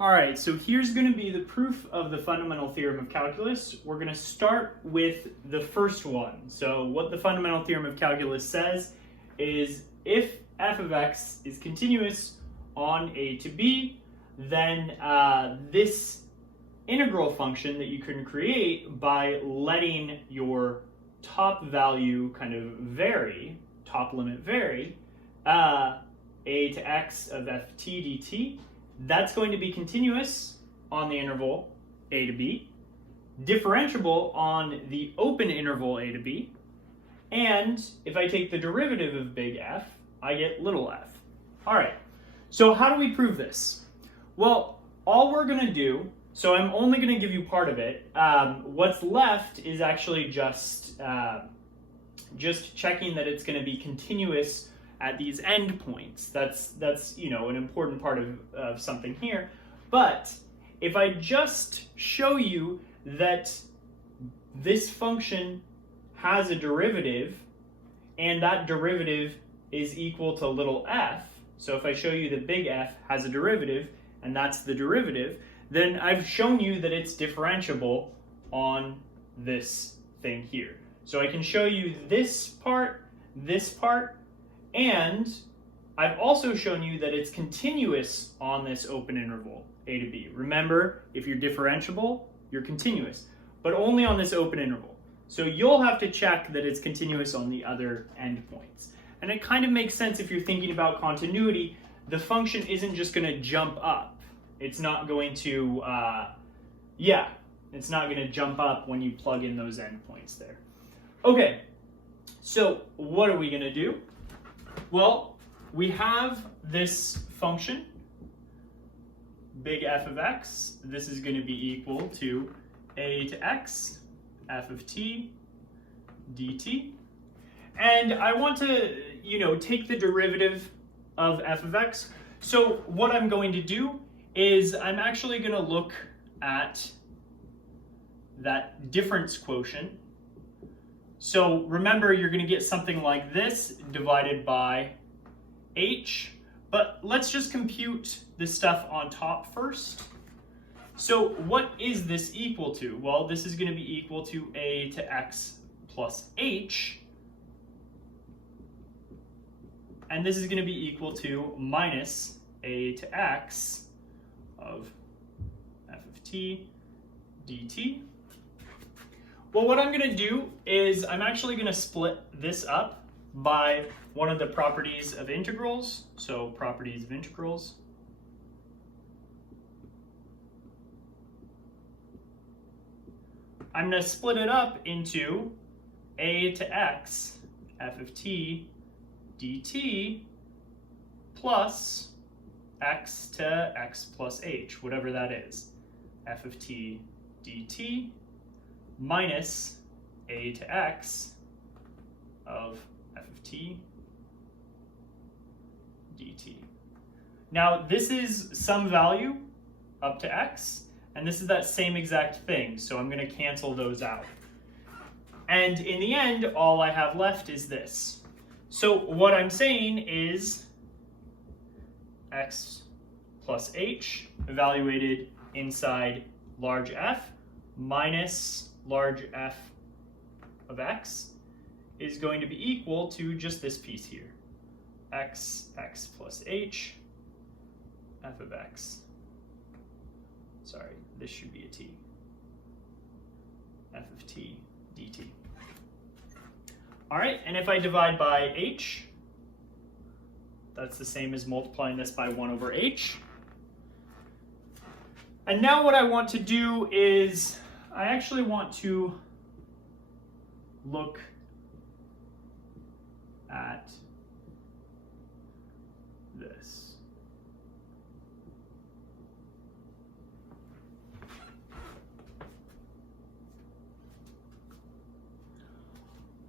All right, so here's going to be the proof of the fundamental theorem of calculus. We're going to start with the first one. So what the fundamental theorem of calculus says is if f of x is continuous on a to b, then this integral function that you can create by letting your top value kind of vary, top limit vary, a to x of ft dt, that's going to be continuous on the interval a to b, differentiable on the open interval a to b, and if I take the derivative of big F, I get little f. All right, so how do we prove this? Well, all we're going to do, so I'm only going to give you part of it. What's left is actually just checking that it's going to be continuous at these endpoints. That's an important part of something here. But if I just show you that this function has a derivative and that derivative is equal to little f, so if I show you that big F has a derivative and that's the derivative, then I've shown you that it's differentiable on this thing here. So I can show you this part, and I've also shown you that it's continuous on this open interval, a to b. Remember, if you're differentiable, you're continuous, but only on this open interval. So you'll have to check that it's continuous on the other endpoints. And it kind of makes sense if you're thinking about continuity. The function isn't just going to jump up. It's not going to, it's not going to jump up when you plug in those endpoints there. Okay, so what are we going to do? Well, we have this function, big F of x. This is going to be equal to a to x, f of t, dt. And I want to, take the derivative of f of x. So what I'm going to do is I'm actually going to look at that difference quotient. So remember, you're going to get something like this divided by h, but let's just compute the stuff on top first. So what is this equal to? Well, this is going to be equal to a to x plus h, and this is going to be equal to minus a to x of f of t dt. Well, what I'm going to do is I'm actually going to split this up by one of the properties of integrals. So properties of integrals. I'm going to split it up into a to x f of t dt plus x to x plus h, whatever that is, f of t dt minus a to x of f of t dt. Now this is some value up to x, and this is that same exact thing, so I'm going to cancel those out. And in the end, all I have left is this. So what I'm saying is x plus h evaluated inside large F minus large F of x is going to be equal to just this piece here, x plus h, f of x. Sorry, this should be a t, f of t dt. All right, and if I divide by h, that's the same as multiplying this by 1 over h. And now what I want to do is I actually want to look at this.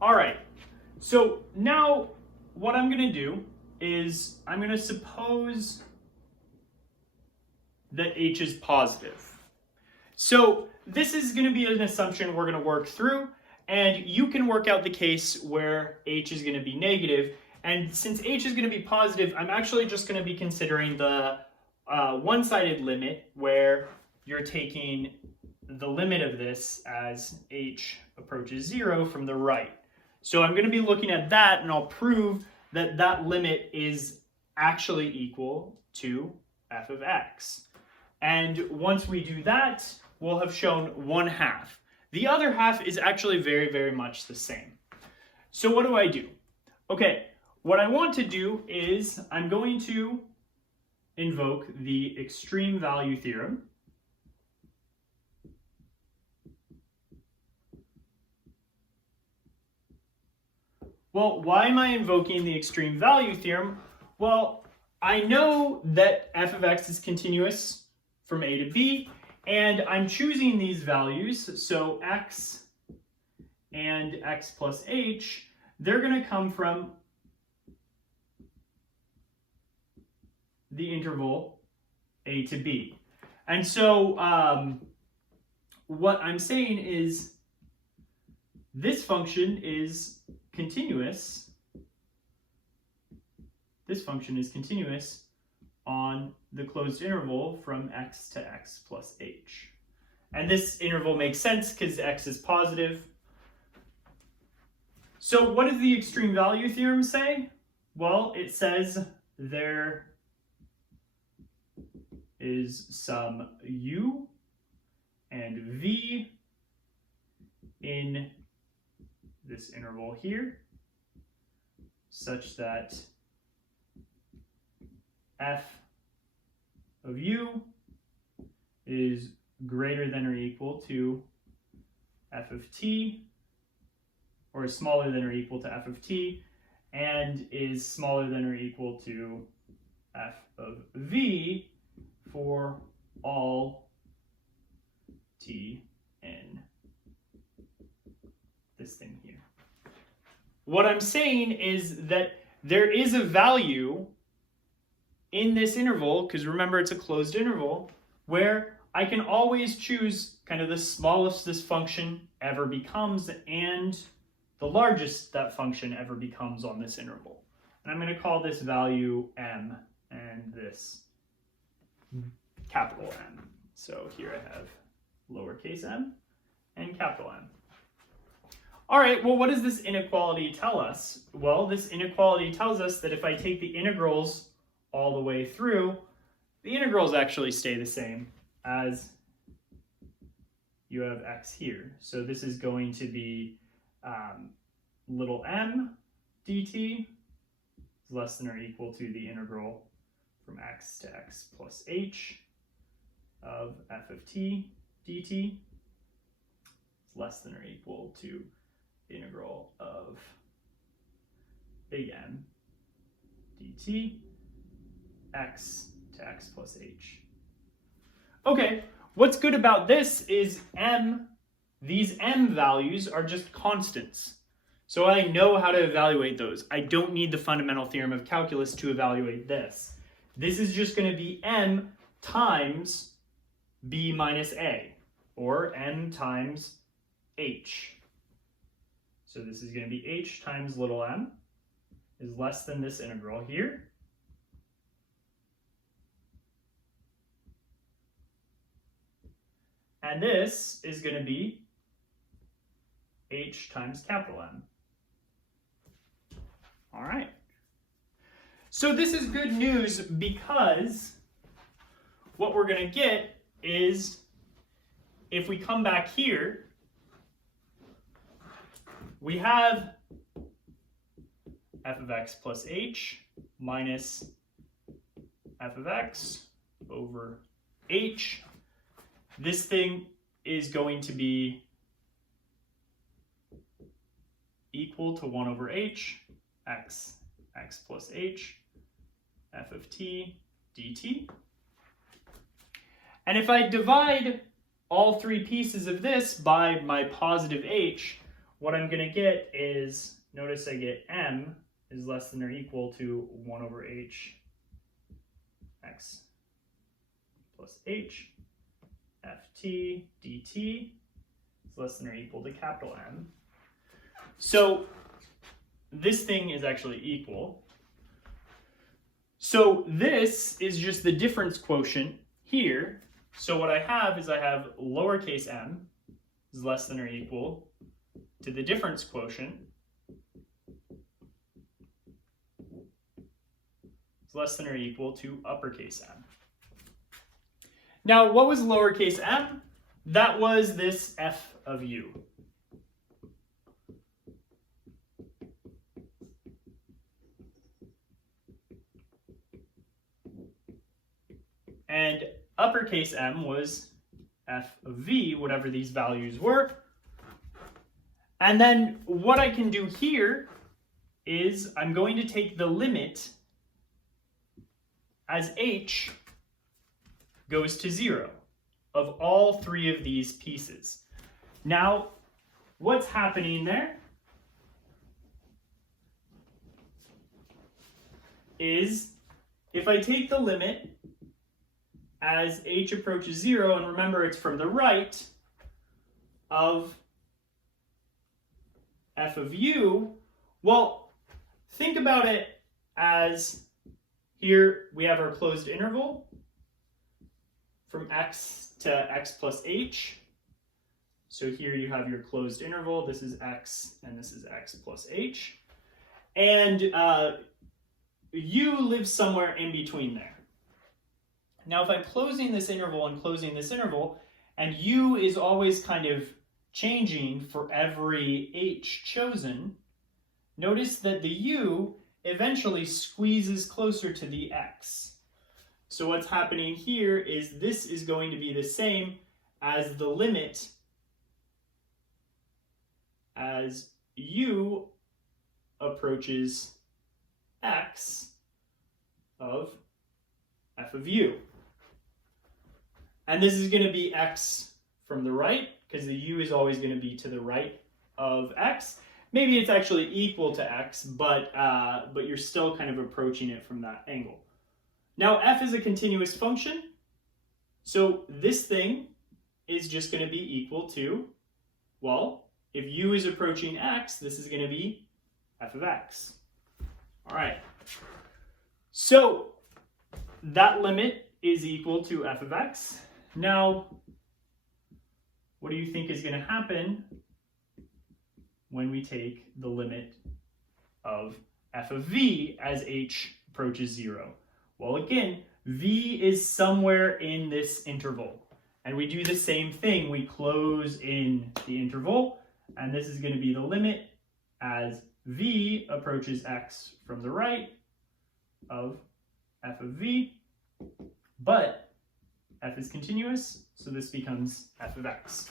All right, so now what I'm going to do is I'm going to suppose that h is positive. So this is going to be an assumption we're going to work through, and you can work out the case where h is going to be negative. And since h is going to be positive, I'm actually just going to be considering the one-sided limit where you're taking the limit of this as h approaches 0 from the right. So I'm going to be looking at that, and I'll prove that that limit is actually equal to f of x. And once we do that, we'll have shown 1/2. The other half is actually very, very much the same. So what do? Okay, what I want to do is I'm going to invoke the extreme value theorem. Well, why am I invoking the extreme value theorem? Well, I know that f of x is continuous from a to b, and I'm choosing these values, so x and x plus h, they're going to come from the interval a to b. And so what I'm saying is this function is continuous. This function is continuous on the closed interval from x to x plus h. And this interval makes sense because x is positive. So what does the extreme value theorem say? Well, it says there is some u and v in this interval here, such that f of u is greater than or equal to f of t, or is smaller than or equal to f of t, and is smaller than or equal to f of v for all t in this thing here. What I'm saying is that there is a value in this interval, because remember it's a closed interval, where I can always choose kind of the smallest this function ever becomes and the largest that function ever becomes on this interval. And I'm going to call this value m and this capital M. So here I have lowercase m and capital M. All right, well, what does this inequality tell us? Well, this inequality tells us that if I take the integrals all the way through, the integrals actually stay the same as you have x here. So this is going to be little m dt is less than or equal to the integral from x to x plus h of f of t dt is less than or equal to the integral of big M dt x to x plus h. Okay, what's good about this is these m values are just constants. So I know how to evaluate those. I don't need the fundamental theorem of calculus to evaluate this. This is just going to be m times b minus a, or m times h. So this is going to be h times little m is less than this integral here. And this is going to be h times capital M. All right. So this is good news because what we're going to get is, if we come back here, we have f of x plus h minus f of x over h. This thing is going to be equal to 1 over h, x plus h, f of t dt. And if I divide all three pieces of this by my positive h, what I'm going to get is, notice I get m is less than or equal to 1 over h, x plus h, ft dt is less than or equal to capital M. So this thing is actually equal. So this is just the difference quotient here. So what I have is I have lowercase m is less than or equal to the difference quotient is less than or equal to uppercase m. Now, what was lowercase m? That was this f of u. And uppercase m was f of v, whatever these values were. And then what I can do here is I'm going to take the limit as h goes to 0 of all three of these pieces. Now, what's happening there is if I take the limit as h approaches 0, and remember it's from the right, of f of u, well, think about it as here we have our closed interval from x to x plus h. So here you have your closed interval. This is x and this is x plus h. And u lives somewhere in between there. Now, if I'm closing this interval and closing this interval, and u is always kind of changing for every h chosen, notice that the u eventually squeezes closer to the x. So what's happening here is this is going to be the same as the limit as u approaches x of f of u. And this is going to be x from the right, because the u is always going to be to the right of x. Maybe it's actually equal to x, but you're still kind of approaching it from that angle. Now, f is a continuous function, so this thing is just going to be equal to, well, if u is approaching x, this is going to be f of x. All right. So that limit is equal to f of x. Now, what do you think is going to happen when we take the limit of f of v as h approaches 0? Well, again, v is somewhere in this interval. And we do the same thing. We close in the interval, and this is going to be the limit as v approaches x from the right of f of v. But f is continuous, so this becomes f of x.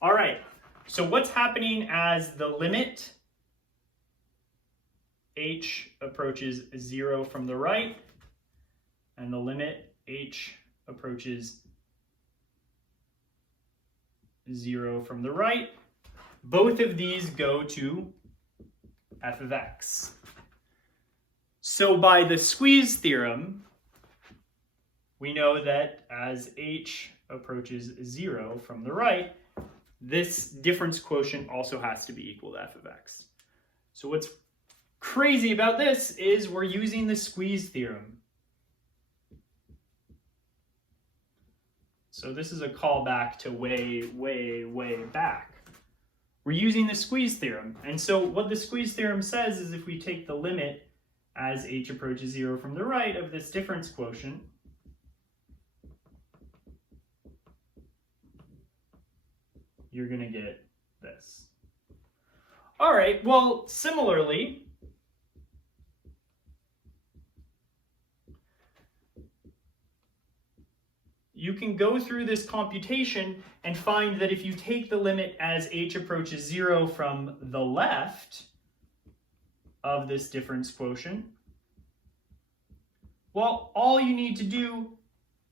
All right, so what's happening as the limit h approaches 0 from the right, and the limit h approaches 0 from the right? Both of these go to f of x. So by the squeeze theorem, we know that as h approaches 0 from the right, this difference quotient also has to be equal to f of x. So what's crazy about this is we're using the squeeze theorem. So this is a callback to way, way, way back. We're using the squeeze theorem. And so what the squeeze theorem says is if we take the limit as h approaches 0 from the right of this difference quotient, you're going to get this. All right, well, similarly, you can go through this computation and find that if you take the limit as h approaches 0 from the left of this difference quotient, well, all you need to do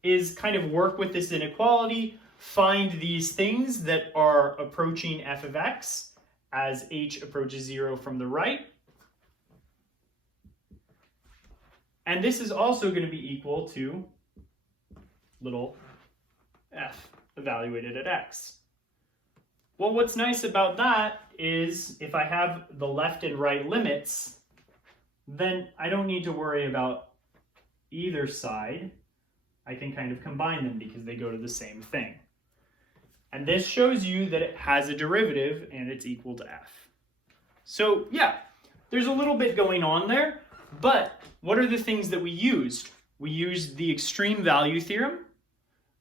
is kind of work with this inequality, find these things that are approaching f of x as h approaches 0 from the right. And this is also going to be equal to little f evaluated at x. Well, what's nice about that is if I have the left and right limits, then I don't need to worry about either side, I can kind of combine them because they go to the same thing. And this shows you that it has a derivative and it's equal to f. So yeah, there's a little bit going on there, but what are the things that we used? We used the extreme value theorem,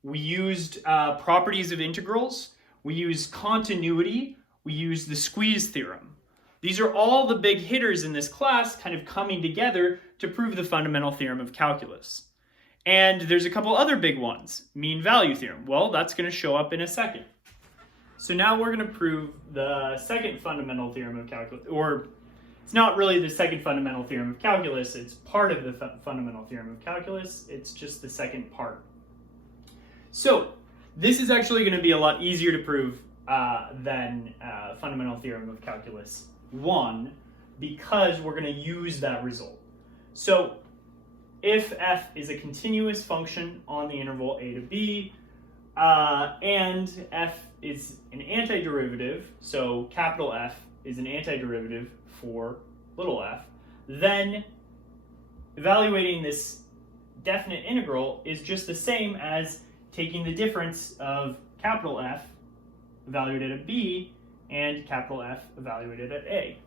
we used properties of integrals, we used continuity, we used the squeeze theorem. These are all the big hitters in this class kind of coming together to prove the fundamental theorem of calculus. And there's a couple other big ones. Mean value theorem. Well, that's going to show up in a second. So now we're going to prove the second fundamental theorem of calculus, or it's not really the second fundamental theorem of calculus, it's part of the fundamental theorem of calculus, it's just the second part. So this is actually going to be a lot easier to prove than fundamental theorem of calculus 1, because we're going to use that result. So if f is a continuous function on the interval a to b, and f is an antiderivative, so capital F is an antiderivative for little f, then evaluating this definite integral is just the same as taking the difference of capital F evaluated at b and capital F evaluated at a.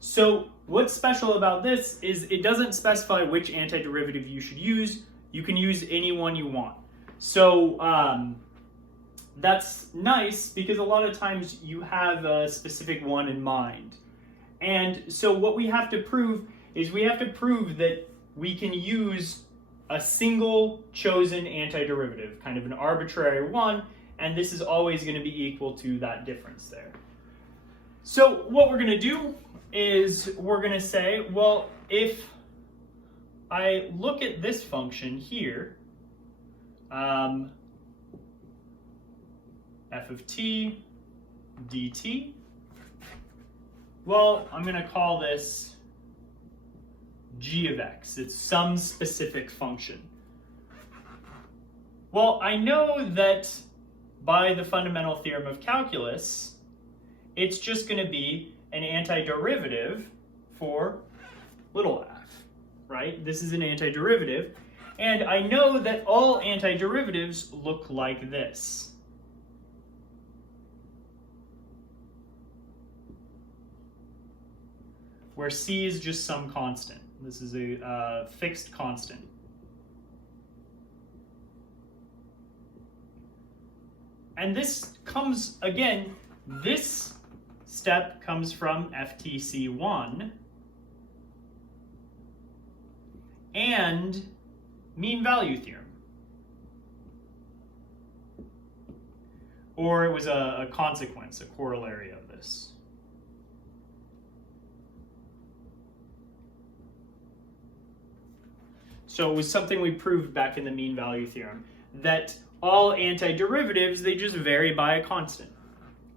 So what's special about this is it doesn't specify which antiderivative you should use. You can use any one you want. So that's nice because a lot of times you have a specific one in mind. And so what we have to prove is we have to prove that we can use a single chosen antiderivative, kind of an arbitrary one, and this is always going to be equal to that difference there. So what we're going to do is we're going to say, well, if I look at this function here, f of t dt, well, I'm going to call this g of x. It's some specific function. Well, I know that by the fundamental theorem of calculus, it's just going to be an antiderivative for little f, right? This is an antiderivative, and I know that all antiderivatives look like this. Where c is just some constant. This is a fixed constant. And this comes, again, this step comes from FTC1 and mean value theorem. Or it was a consequence, a corollary of this. So it was something we proved back in the mean value theorem, that all antiderivatives, they just vary by a constant.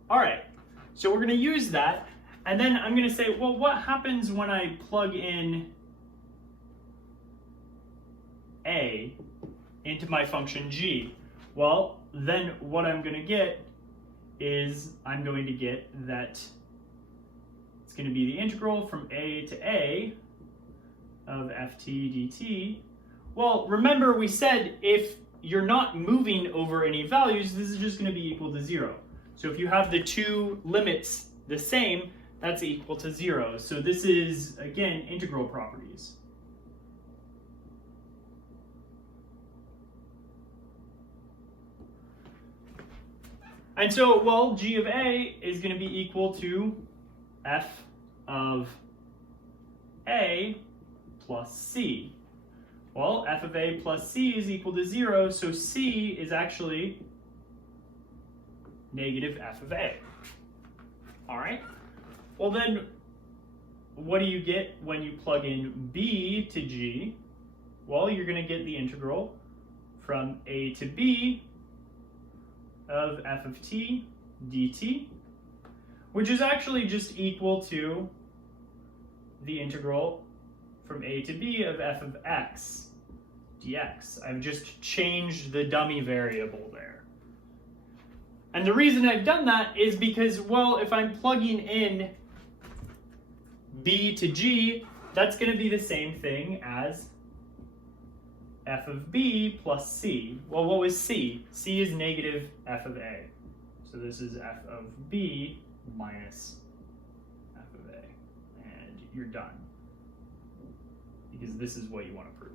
All right, so we're going to use that, and then I'm going to say, well, what happens when I plug in a into my function g? Well, then what I'm going to get is I'm going to get that it's going to be the integral from a to a of ft dt. Well, remember we said if you're not moving over any values, this is just going to be equal to 0. So if you have the two limits the same, that's equal to 0. So this is, again, integral properties. And so, well, g of a is going to be equal to f of a plus c. Well, f of a plus c is equal to 0, so c is actually negative f of a. All right? Well, then, what do you get when you plug in b to g? Well, you're going to get the integral from a to b of f of t dt, which is actually just equal to the integral from a to b of f of x dx. I've just changed the dummy variable there. And the reason I've done that is because, well, if I'm plugging in b to g, that's going to be the same thing as f of b plus c. Well, what was c? C is negative f of a. So this is f of b minus f of a. And you're done. Because this is what you want to prove.